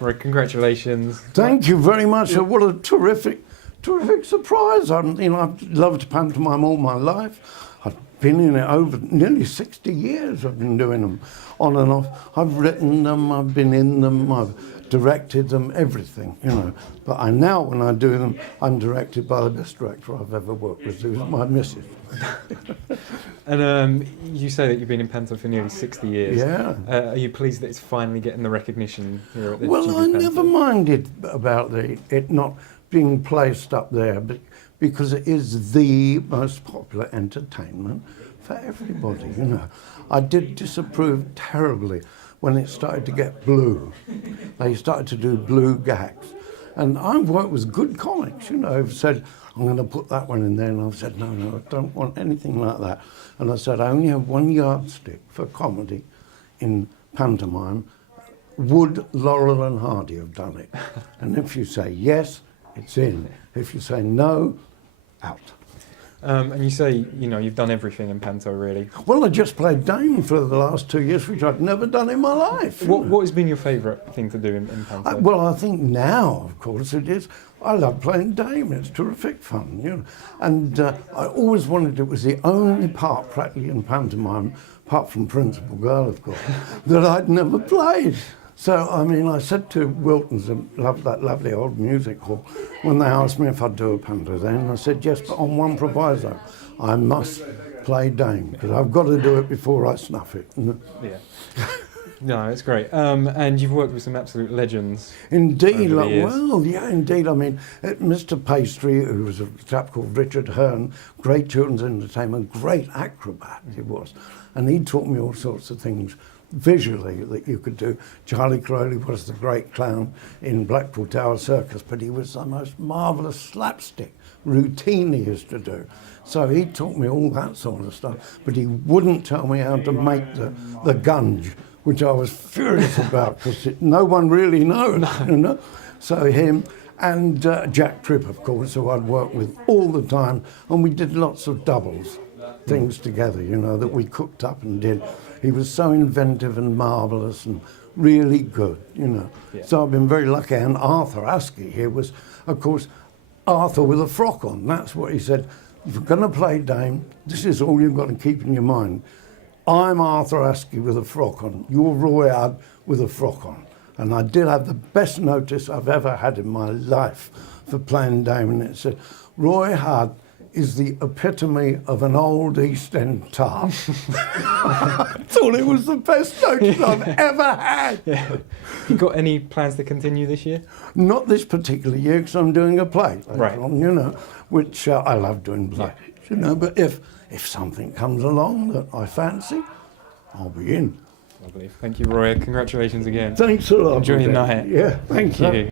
Roy, congratulations. Thank you very much. What a terrific surprise. I've loved pantomime all my life. I've been in it over nearly 60 years. I've been doing them on and off. I've written them, I've been in them, I've directed them, everything, But when I do them, I'm directed by the best director I've ever worked with, who's my missus. And you say that you've been in panto for nearly 60 years. Yeah. Are you pleased that it's finally getting the recognition here at the Well, GB I Panto? never minded about it not being placed up there, because it is the most popular entertainment for everybody, I did disapprove terribly when it started to get blue. They started to do blue gags. And I've worked with good comics, who've said, I'm going to put that one in there. And I've said, no, I don't want anything like that. And I said, I only have one yardstick for comedy in pantomime. Would Laurel and Hardy have done it? And if you say yes, it's in. If you say no, out. And you say, you've done everything in panto, really. Well, I just played Dame for the last 2 years, which I'd never done in my life. What has been your favourite thing to do in panto? Well, I think now, of course, it is. I love playing Dame. It's terrific fun, And I always wanted, it was the only part practically in pantomime, apart from Principal Girl, of course, that I'd never played. So, I said to Wilton's, that lovely old music hall, when they asked me if I'd do a panto then, I said yes, but on one proviso. I must play Dame, because I've got to do it before I snuff it. Yeah. No, it's great. And you've worked with some absolute legends. Indeed, over the years. Indeed. Mr. Pastry, who was a chap called Richard Hearn, great children's entertainment, great acrobat he was. And he taught me all sorts of things visually that you could do. Charlie Crowley was the great clown in Blackpool Tower Circus, but he was the most marvellous slapstick routine he used to do. So he taught me all that sort of stuff, but he wouldn't tell me how to make the gunge, which I was furious about, because no one really knows, So him and Jack Tripp, of course, who I'd worked with all the time, and we did lots of doubles, things together, that we cooked up and did. He was so inventive and marvellous and really good, Yeah. So I've been very lucky. And Arthur Askey here was, of course, Arthur with a frock on. That's what he said. If you're going to play Dame, this is all you've got to keep in your mind. I'm Arthur Askey with a frock on. You're Roy Hudd with a frock on. And I did have the best notice I've ever had in my life for playing Dame. And it said, Roy Hudd is the epitome of an old East End tart. I thought it was the best notice I've ever had. Yeah. You got any plans to continue this year? Not this particular year, because I'm doing a play later Right. on, which I love doing plays, But if something comes along that I fancy, I'll be in. Lovely. Thank you, Roy. Congratulations again. Thanks a lot. Enjoy your night. Yeah, thank you.